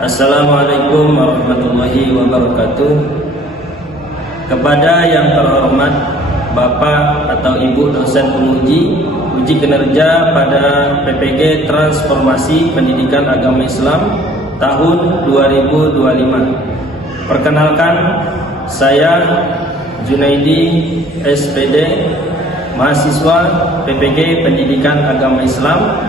Assalamualaikum warahmatullahi wabarakatuh. Kepada yang terhormat Bapak atau Ibu dosen penguji uji kinerja pada PPG Transformasi Pendidikan Agama Islam tahun 2025. Perkenalkan, saya Junaidi SPD, mahasiswa PPG Pendidikan Agama Islam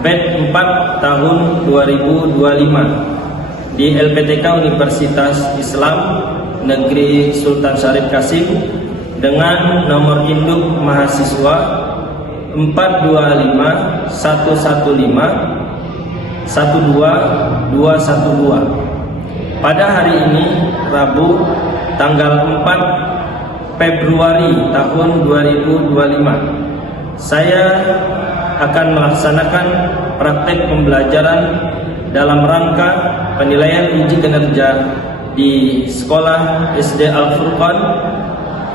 batch 4 tahun 2025 di LPTK Universitas Islam Negeri Sultan Syarif Qasim dengan nomor induk mahasiswa 425-115-12212. Pada hari ini Rabu tanggal 4 Februari tahun 2025, saya akan melaksanakan praktek pembelajaran dalam rangka penilaian uji kinerja di Sekolah SD Al-Furqan,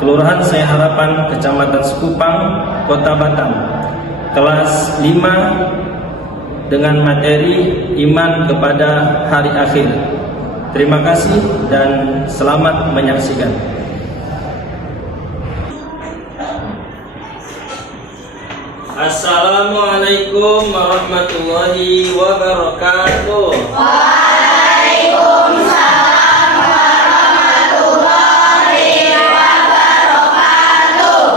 Kelurahan Saya Harapan, Kecamatan Sekupang, Kota Batam, kelas 5 dengan materi iman kepada hari akhir. Terima kasih dan selamat menyaksikan. Assalamualaikum warahmatullahi wabarakatuh. Waalaikumsalam warahmatullahi wabarakatuh.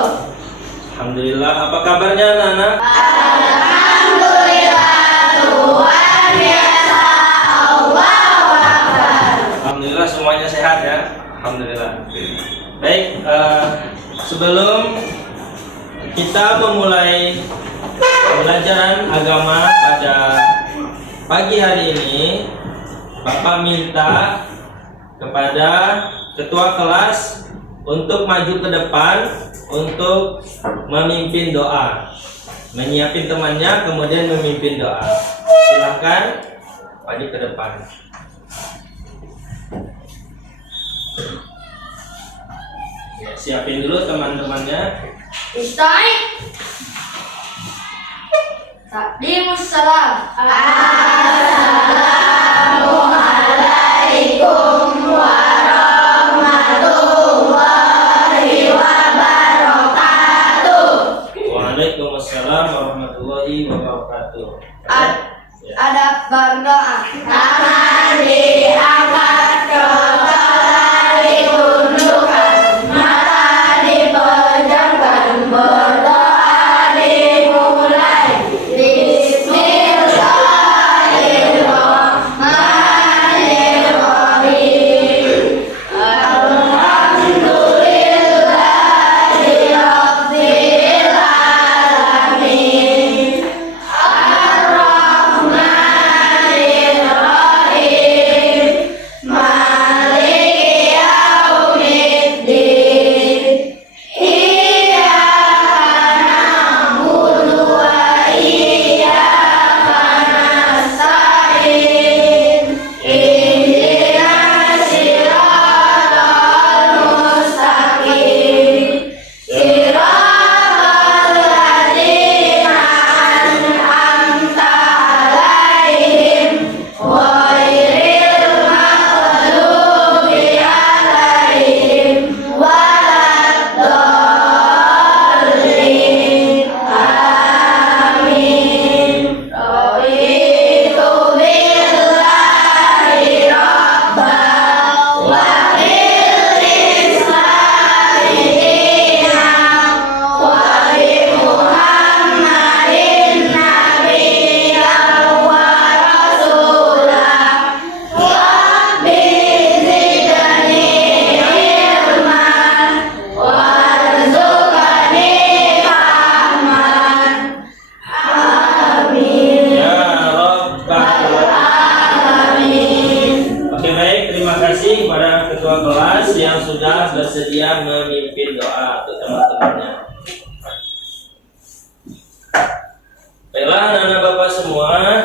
Alhamdulillah, apa kabarnya anak-anak? Alhamdulillah, luar biasa. Allahu Akbar. Alhamdulillah semuanya sehat ya. Alhamdulillah. Baik, sebelum kita memulai pembelajaran agama pada pagi hari ini, Bapak minta kepada ketua kelas untuk maju ke depan untuk memimpin doa, menyiapin temannya kemudian memimpin doa. Silakan maju ke depan. Ya, siapin dulu teman-temannya. Istaik. Takdimus salam. Assalamualaikum warahmatullahi wabarakatuh. Waalaikumsalam warahmatullahi wabarakatuh. Adab berdoa. Tangan diangkat, kepala ditundukkan, mata dipejamkan, berdoa dimulai. Bismillahirrahmanirrahim. Alhamdulillahirabbil alamin. Ar-Rahmanir-Rahim. Maliki yaumiddin. Iyyaka na'budu wa iyyaka nasta'in. Ihdinas siratal mustaqim. Siratal ladzina an'amta 'alaihim ghairil maghdubi 'alaihim waladdallin. Amin. Raditu billahi rabban wa bil islami dinan wa bi Muhammadin nabiyyan wa rasulah. Rabbi zidni ilman warzuqni fahman. Amin Ya Rabbal alamin. Oke, baik, terima kasih kepada ketua kelas yang sudah bersedia memimpin doa untuk teman-temannya. Baiklah anak-anak Bapak semua,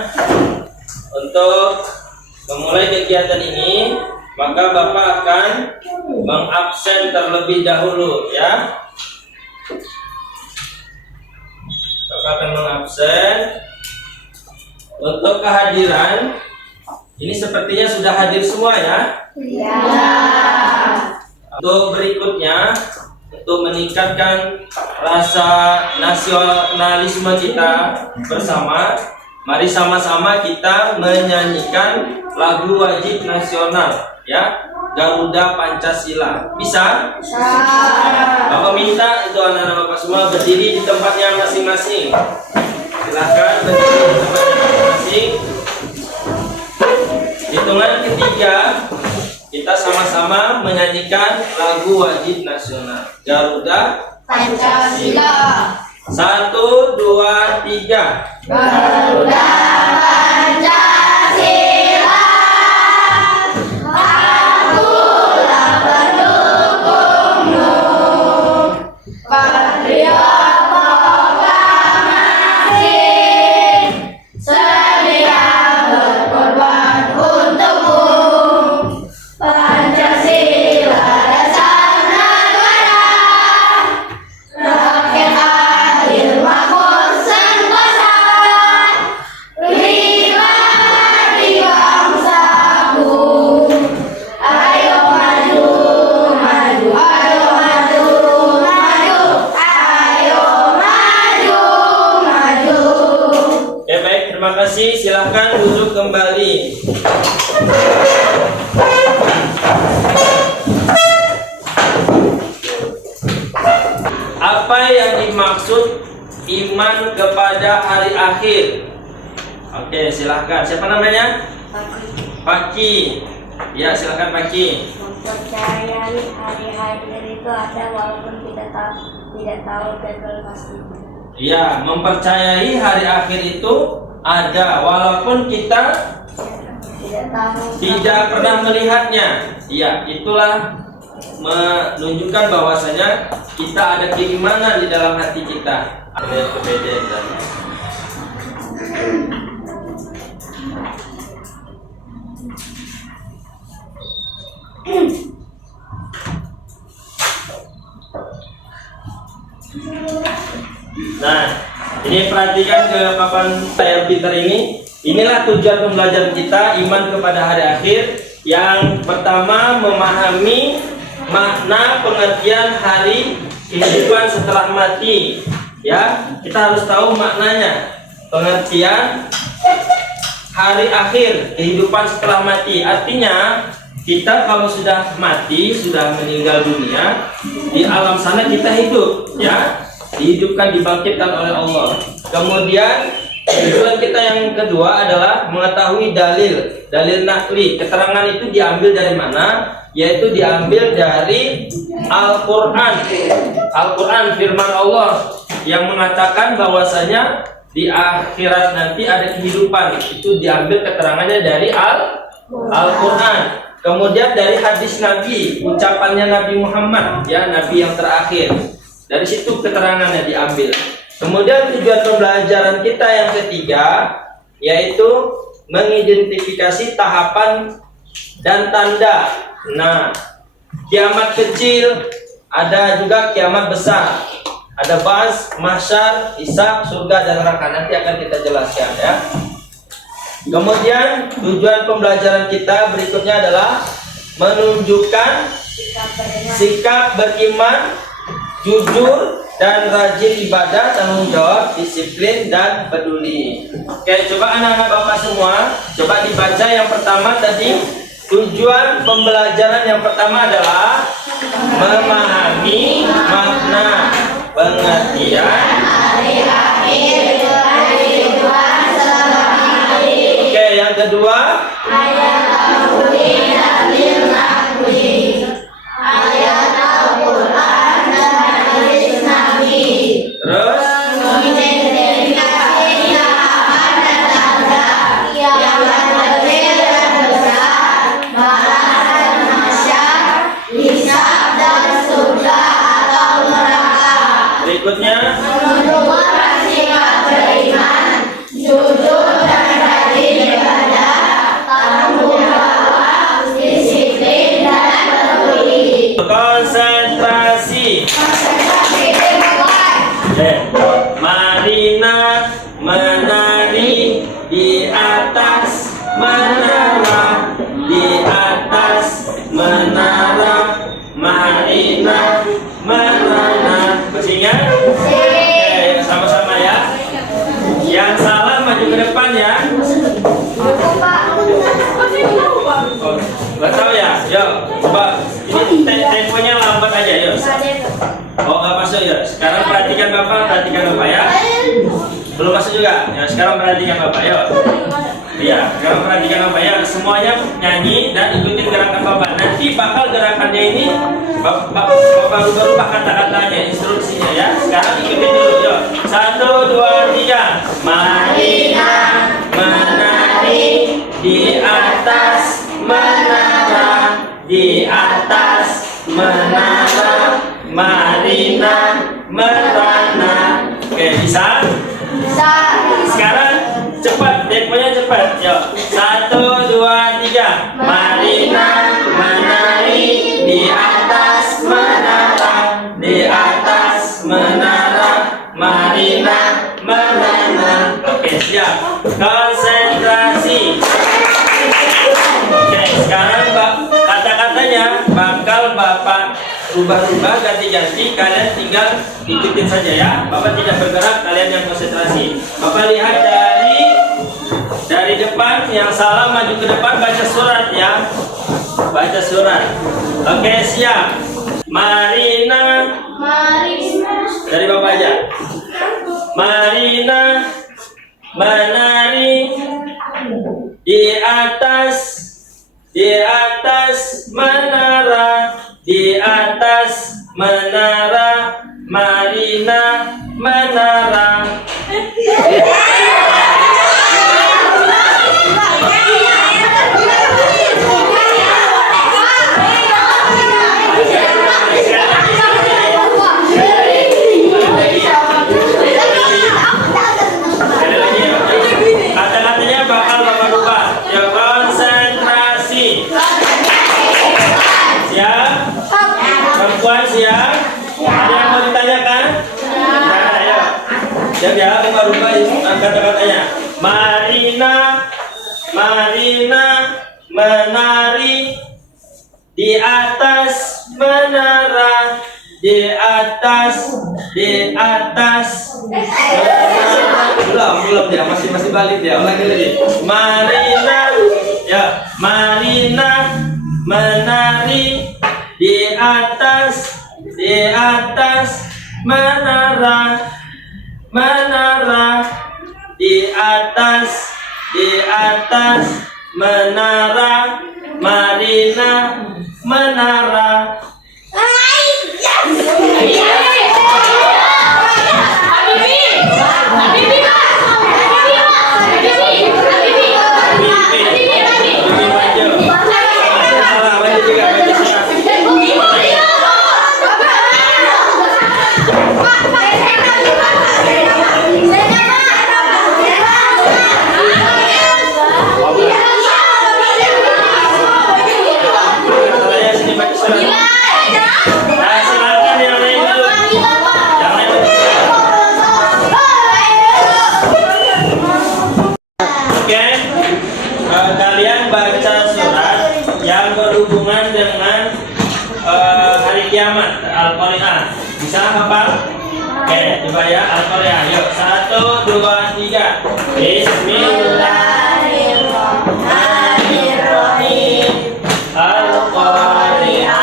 untuk memulai kegiatan ini maka Bapak akan mengabsen terlebih dahulu ya. Bapak akan mengabsen untuk kehadiran Ini sepertinya sudah hadir semua ya. Ya. Untuk berikutnya, untuk meningkatkan rasa nasionalisme kita bersama, mari sama-sama kita menyanyikan lagu wajib nasional ya, Garuda Pancasila. Bisa? Bapak minta untuk anak-anak Bapak semua berdiri di tempatnya masing-masing. Silahkan berdiri di tempatnya masing-masing. Hitungan ketiga, kita sama-sama menyanyikan lagu wajib nasional Garuda Pancasila. 1, 2, 3. Garuda Pancasila. Akulah pendukungmu. Patriot proklamasi. Sedia berkorban untukmu. Pancasila dasar negara. Rakyat adil makmur sentosa. Pribadi bangsaku. Ayo maju, maju, ayo maju, maju. Ayo maju, maju. Oke, baik, terima kasih. Silahkan duduk kembali. Apa yang dimaksud iman kepada hari akhir? Oke, silahkan. Siapa namanya? Paki. Ya, silahkan Paki. Mempercayai hari akhir itu ada walaupun tidak tahu betul pastinya. Ya, mempercayai hari akhir itu ada walaupun kita Tidak tahu. tidak pernah melihatnya. Ya, itulah menunjukkan bahwasanya kita ada keimanan di dalam hati kita. Ada perbedaan. Nah, ini perhatikan ke papan layar pintar ini. Inilah tujuan pembelajaran kita, iman kepada hari akhir. Yang pertama, memahami makna pengertian hari kehidupan setelah mati. Ya, kita harus tahu maknanya. Pengertian hari akhir kehidupan setelah mati. Artinya, kita kalau sudah mati, sudah meninggal dunia, di alam sana kita hidup, ya, dihidupkan, dibangkitkan oleh Allah. Kemudian tujuan kita yang kedua adalah mengetahui dalil nakli. Keterangan itu diambil dari mana? Yaitu diambil dari Al-Quran. Al-Quran firman Allah yang mengatakan bahwasanya di akhirat nanti ada kehidupan. Itu diambil keterangannya dari Al-Quran. Kemudian dari hadis Nabi, ucapannya Nabi Muhammad, ya, Nabi yang terakhir. Dari situ keterangannya diambil. Kemudian tujuan pembelajaran kita yang ketiga yaitu mengidentifikasi tahapan dan tanda. Nah, kiamat kecil, ada juga kiamat besar. Ada ba'ats, mahsyar, hisab, surga dan neraka. Nanti akan kita jelaskan, ya. Kemudian tujuan pembelajaran kita berikutnya adalah menunjukkan sikap beriman, jujur dan rajin ibadah, tanggung jawab, disiplin dan peduli. Oke, coba anak-anak Bapak semua coba dibaca yang pertama tadi. Tujuan pembelajaran yang pertama adalah memahami makna pengertian Hari akhir kehidupan setelah mati. Oke, yang kedua Ayat Al-Quran dalil nakli. Ayat Al-Quran dan hadis Nabi. terus Mengidentifikasi tahapan dan tanda yang kecil dan besar, balasan mahsyar, hisab dan surga atau neraka. berikutnya Menunjukkan sikap beriman, jujur dan rajin ibadah, tanggung jawab, disiplin dan peduli. konsentrasi. Marina menari di atas menara Bapak, perhatikan Bapak ya. Belum masuk juga. Ya, sekarang perhatikan Bapak, yuk. Iya, sekarang perhatikan Bapak ya. Semuanya nyanyi dan ikutin gerakan Bapak. Nanti bakal gerakannya ini Bapak rubah kata-katanya, instruksinya ya. Sekarang ikutin dulu, yuk. 1, 2, 3. Marina menari di atas menara, di atas menara. Marina merana. Oke, bisa? Sekarang cepat, temponya cepat. Yuk, 1, 2, 3. Marina menari di atas menara, di atas menara. Marina menara. Oke, siap. Konsentrasi. Oke, sekarang kata-katanya bakal Bapak rubah-rubah, ganti-ganti. Kalian tinggal ikutin saja ya. Bapak tidak bergerak, kalian yang konsentrasi. Bapak lihat dari depan, yang salah maju ke depan, baca surat ya. Baca surat. Oke, siap. Marina. Dari Bapak aja. Marina menari di atas menara, di atas menara. Marina menara. Kata-katanya bakal Bapak rubah. Ya, konsentrasi. Siap? Perempuan siap? Ada yang mau ditanyakan? Nah, ayo. Siap ya, Bapak rubah kata-katanya. Marina menari di atas menara, di atas menara. Belum ya, masih balik ya. Ulangi lagi. Marina menari di atas menara, di atas menara. Marina menara. Kalian baca surat yang berhubungan dengan hari kiamat, Al-Qari'ah. Bisa hafal? Oke, coba ya Al-Qari'ah. Yuk, 1, 2, 3. Bismillahirrahmanirrahim. Al-Qari'ah.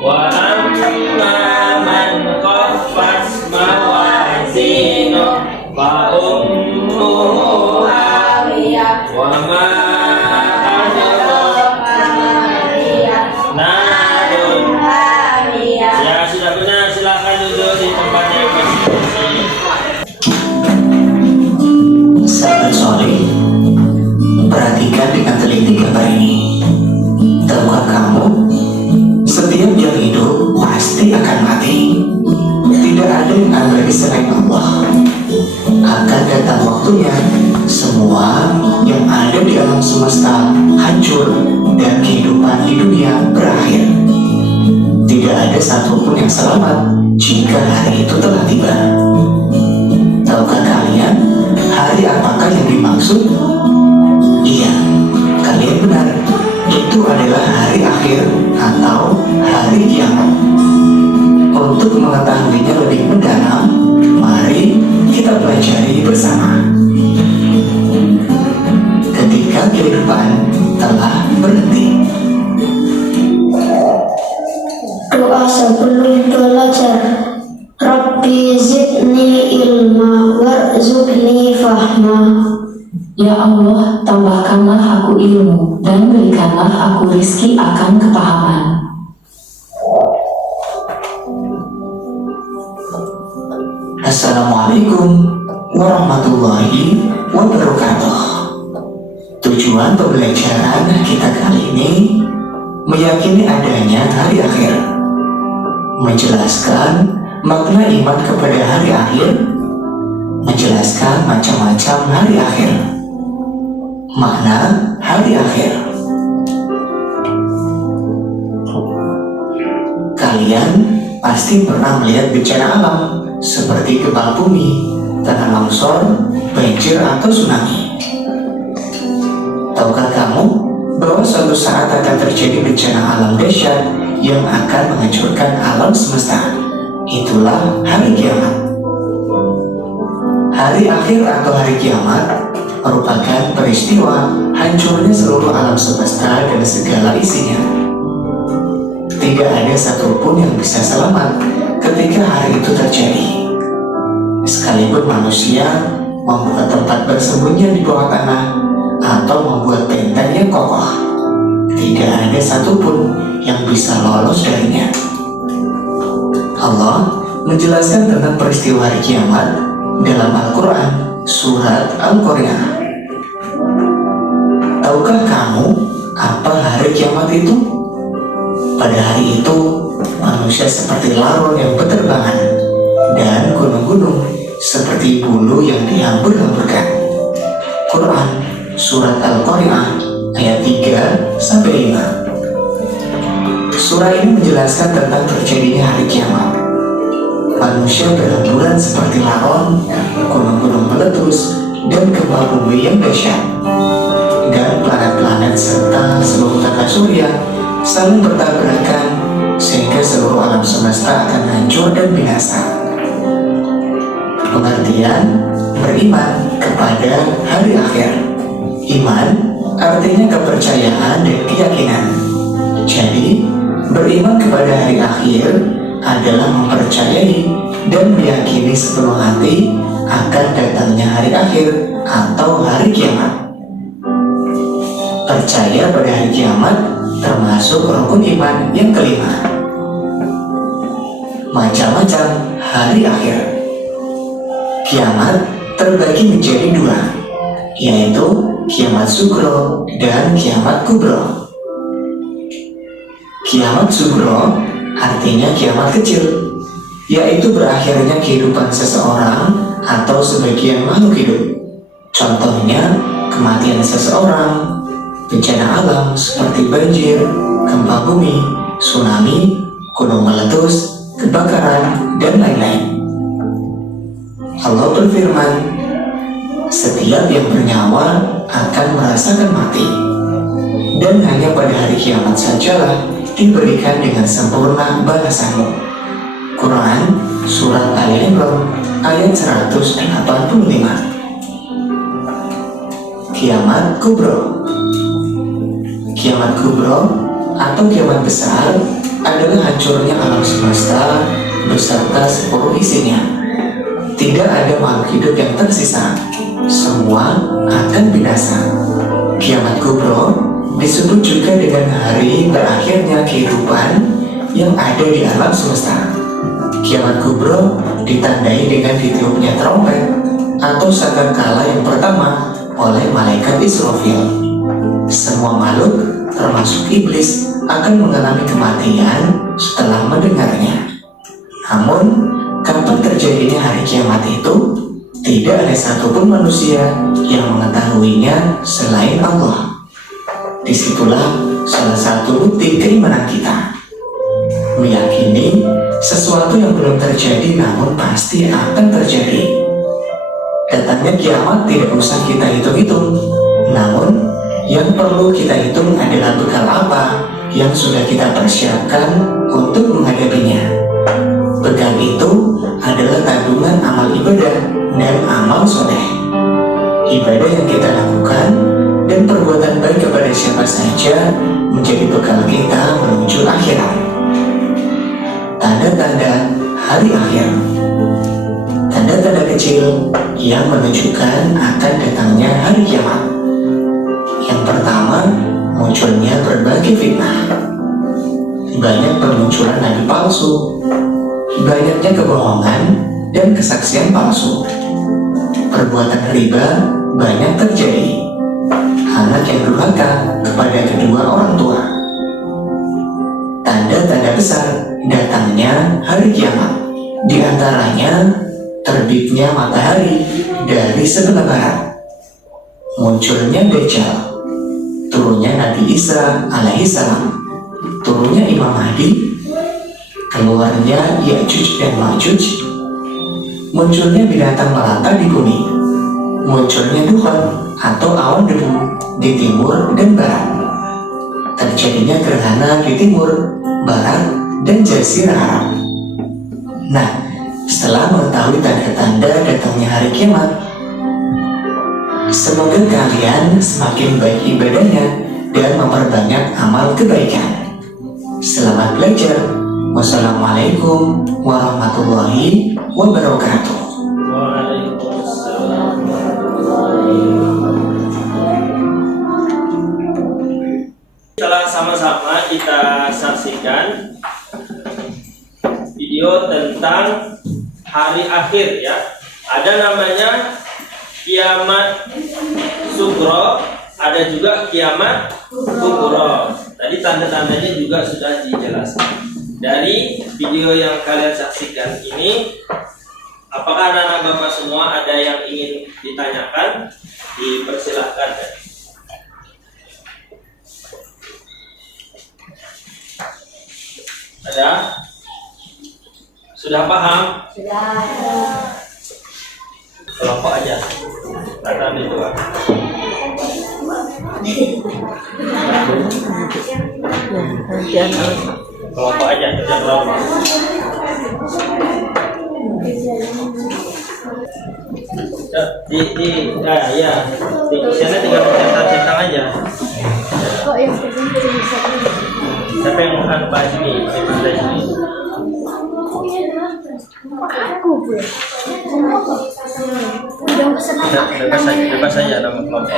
Wa amma man khaffat mawazinu fa ummuhu hawiyah wa ma adraka narun hamiyah. Ya, sudah benar, silakan duduk di tempatnya masing-masing. Sahabat soleh, perhatikan dengan teliti gambar ini. Tahukah kamu, setiap yang hidup pasti akan mati. Tidak ada yang abadi selain Allah. Akan datang waktunya, semua yang ada di alam semesta hancur dan kehidupan di dunia berakhir. Tidak ada satupun yang selamat jika hari itu telah tiba. Tahukah kalian hari apakah yang dimaksud? Iya, kalian benar. Itu adalah hari akhir atau hari kiamat. Untuk mengetahuinya lebih mendalam, mari kita pelajari bersama. Ketika kehidupan telah berhenti. Doa sebelum belajar. Rabbi zidni ilma warzuqni fahma. Ya Allah, tambahkanlah aku ilmu dan berikanlah aku rizki akan kepahaman. Assalamualaikum warahmatullahi wabarakatuh. Tujuan pembelajaran kita kali ini meyakini adanya hari akhir, menjelaskan makna iman kepada hari akhir, menjelaskan macam-macam hari akhir, makna hari akhir. Kalian pasti pernah melihat bencana alam seperti gempa bumi, tanah longsor, banjir atau tsunami. Tahukah kamu bahwa suatu saat akan terjadi bencana alam dahsyat yang akan menghancurkan alam semesta? Itulah hari kiamat. Hari akhir atau hari kiamat merupakan peristiwa hancurnya seluruh alam semesta dan segala isinya. Tidak ada satupun yang bisa selamat ketika hari itu terjadi. Sekalipun manusia membuat tempat bersembunyi di bawah tanah atau membuat benteng yang kokoh, tidak ada satupun yang bisa lolos darinya. Allah menjelaskan tentang peristiwa hari kiamat dalam Al-Quran, surat Al-Qari'ah. Tahukah kamu apa hari kiamat itu? Pada hari itu, manusia seperti laron yang berterbangan, dan gunung-gunung seperti bulu yang dihambur-hamburkan. Quran, surat Al-Qari'ah, ayat 3-5. Surah ini menjelaskan tentang terjadinya hari kiamat. Manusia berhamburan seperti laron, gunung-gunung meletus, dan gempa bumi yang dahsyat. Dan planet-planet serta seluruh tata surya saling bertabrakan sehingga seluruh alam semesta akan hancur dan binasa. Pengertian beriman kepada hari akhir. Iman artinya kepercayaan dan keyakinan. Jadi, beriman kepada hari akhir adalah mempercayai dan meyakini sepenuh hati akan datangnya hari akhir atau hari kiamat. Percaya pada hari kiamat termasuk rukun iman yang kelima. Macam-macam hari akhir. Kiamat terbagi menjadi dua, yaitu kiamat sugro dan kiamat kubro. Kiamat sugro artinya kiamat kecil, yaitu berakhirnya kehidupan seseorang atau sebagian makhluk hidup. Contohnya kematian seseorang, bencana alam seperti banjir, gempa bumi, tsunami, gunung meletus, kebakaran, dan lain-lain. Allah berfirman, setiap yang bernyawa akan merasakan mati, dan hanya pada hari kiamat sajalah diberikan dengan sempurna balasanmu. Quran, surat Ali Imran, ayat 185. Kiamat kubro. Kiamat kubro atau kiamat besar adalah hancurnya alam semesta beserta seluruh isinya. Tidak ada makhluk hidup yang tersisa, semua akan binasa. Kiamat kubro disebut juga dengan hari berakhirnya kehidupan yang ada di alam semesta. Kiamat kubro ditandai dengan ditiupnya trompet atau sangkakala yang pertama oleh malaikat Israfil. Semua makhluk termasuk iblis akan mengalami kematian setelah mendengarnya. Namun, kapan terjadinya hari kiamat itu, tidak ada satupun manusia yang mengetahuinya selain Allah. Disitulah salah satu bukti keimanan kita. meyakini sesuatu yang belum terjadi namun pasti akan terjadi. Datangnya kiamat tidak usah kita hitung-hitung, namun yang perlu kita hitung adalah bekal apa yang sudah kita persiapkan untuk menghadapinya. Bekal itu adalah tabungan amal ibadah dan amal soleh. Ibadah yang kita lakukan dan perbuatan baik kepada siapa saja menjadi bekal kita menuju akhirat. Tanda-tanda hari akhir. Tanda-tanda kecil yang menunjukkan akan datangnya hari kiamat. Yang pertama, munculnya berbagai fitnah. Banyak permunculan nabi palsu, banyaknya kebohongan dan kesaksian palsu. Perbuatan riba banyak terjadi. Anak yang durhaka kepada kedua orang tua. Tanda-tanda besar datangnya hari kiamat, di antaranya terbitnya matahari dari sebelah barat, munculnya Dajjal, turunnya Nabi Isa alaihissalam, turunnya Imam Mahdi, keluarnya Ya'juj dan Ma'juj, munculnya binatang melata di bumi, munculnya dukhan atau awan debu di timur dan barat, terjadinya gerhana di timur, barat, dan jazirah Arab. Nah, setelah mengetahui tanda-tanda datangnya hari kiamat, semoga kalian semakin baik ibadahnya dan memperbanyak amal kebaikan. Selamat belajar. Wassalamualaikum warahmatullahi wabarakatuh. Waalaikumsalam. Setelah sama-sama kita saksikan video tentang hari akhir ya. Ada namanya kiamat sugro, ada juga kiamat kubro. Tadi tanda-tandanya juga sudah dijelaskan. Dari video yang kalian saksikan ini, apakah anak-anak Bapak semua ada yang ingin ditanyakan? Dipersilahkan. Ada? Sudah paham? Sudah. Kelompok aja. Kata itu. Kelompok aja, kerja kelompok. Di sana tinggal centang aja. Kok yang penting bisa Siapa yang akan bahas ini? Bahas ini. aku bu. Udah pesan apa? Bebas saja nama kelompok.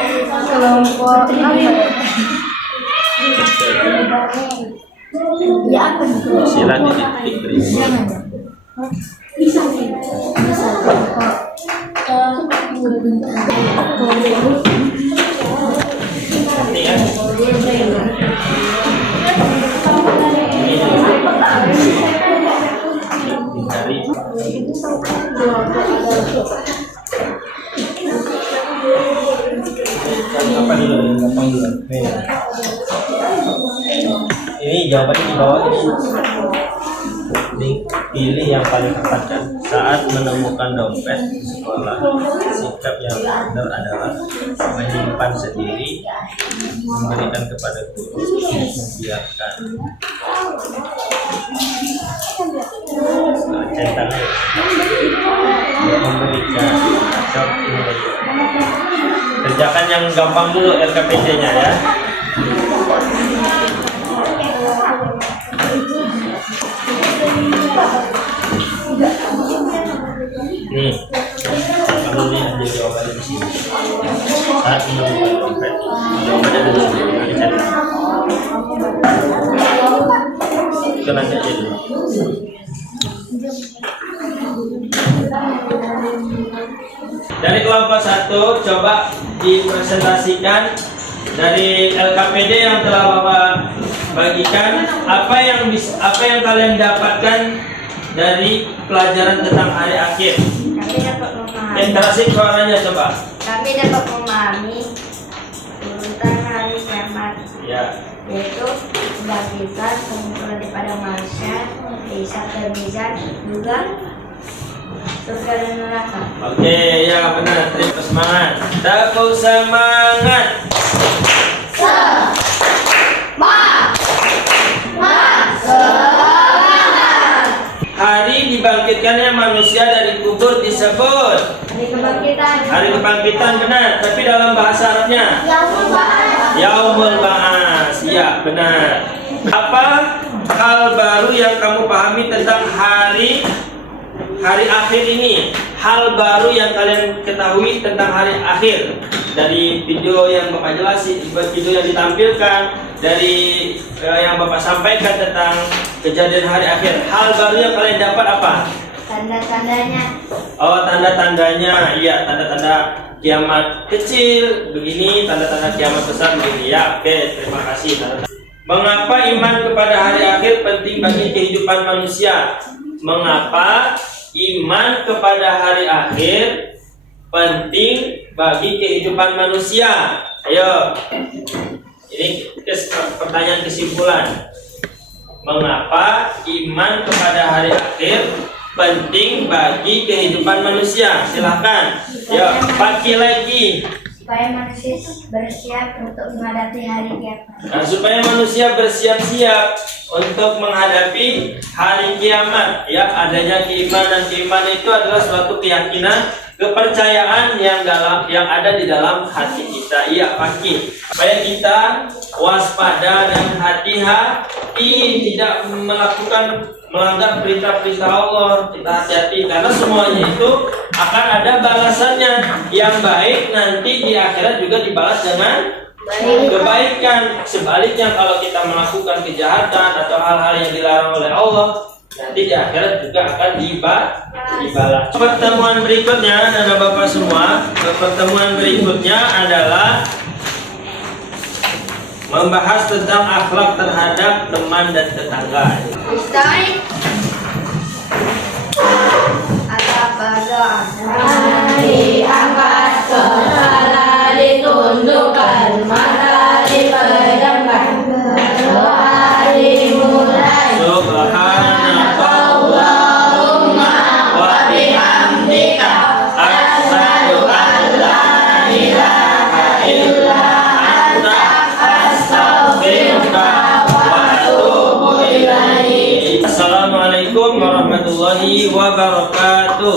Kelompok ya apa nih? Sila titik berikut. Bisa. Ini ya. Ini dari apa dulu? Gampang dulu. Ini jawabannya di bawah ini. Pilih yang paling tepat kan. Saat menemukan dompet di sekolah, sikap yang benar adalah menyimpan sendiri, memberikan kepada guru, membiarkan. Centangnya memberikan. Kerjakan yang gampang dulu LKPD-nya ya. Nih, kalau ini ada jawabannya di sini. Saat menemukan dompet, jawabannya ada di sini. Dicetak. Itu nanti aja dulu. Dari kelompok 1 coba dipresentasikan dari LKPD yang telah Bapak bagikan, apa yang kalian dapatkan dari pelajaran tentang hari akhir. Kami dapat memahami. Interaksi suaranya coba. Kami dapat memahami urutan hari kiamat Ya. yaitu kebangkitan, kemunculan daripada manusia, hisab dan mizan, juga surga dan neraka. Oke, ya benar. Terima semangat. Tepuk semangat. Hari dibangkitkannya manusia dari kubur disebut Hari kebangkitan. hari kebangkitan, benar. Tapi dalam bahasa Arabnya Yaumul Ba'ats. Ya, benar. Apa hal baru yang kamu pahami tentang hari akhir ini? Hal baru yang kalian ketahui tentang hari akhir dari video yang Bapak jelasin, video yang ditampilkan, dari yang Bapak sampaikan tentang kejadian hari akhir. Hal baru yang kalian dapat apa? Tanda-tandanya. Oh, tanda-tandanya. Iya, tanda-tanda kiamat kecil begini, tanda-tanda kiamat besar begini. Ya, oke, terima kasih. Mengapa iman kepada hari akhir penting bagi kehidupan manusia? Mengapa iman kepada hari akhir penting bagi kehidupan manusia? Ayo, ini pertanyaan kesimpulan. Mengapa iman kepada hari akhir penting bagi kehidupan manusia? Silahkan. Ya, pakai lagi. Supaya manusia bersiap untuk menghadapi hari kiamat. Nah, supaya manusia bersiap-siap untuk menghadapi hari kiamat. Ya, adanya keimanan itu adalah suatu keyakinan, kepercayaan yang ada di dalam hati kita. Iya, pakai. Supaya kita waspada dan hati-hati, tidak melanggar perintah-perintah Allah. Kita hati-hati karena semuanya itu akan ada balasannya yang baik, nanti di akhirat juga dibalas dengan kebaikan. Sebaliknya kalau kita melakukan kejahatan atau hal-hal yang dilarang oleh Allah, nanti di akhirat juga akan dibalas. Pertemuan berikutnya, anak bapak semua, pertemuan berikutnya adalah membahas tentang akhlak terhadap teman dan tetangga. Ustaz, ada berdoa. Mari angkat kepala, ditundukkan mata, dipejamkan, doa dimulai. Subhanallahumma wa bihamdika, asyhadu an la ilaha illa anta, astaghfiruka wa atubu ilaik. Assalamualaikum warahmatullahi wabarakatuh.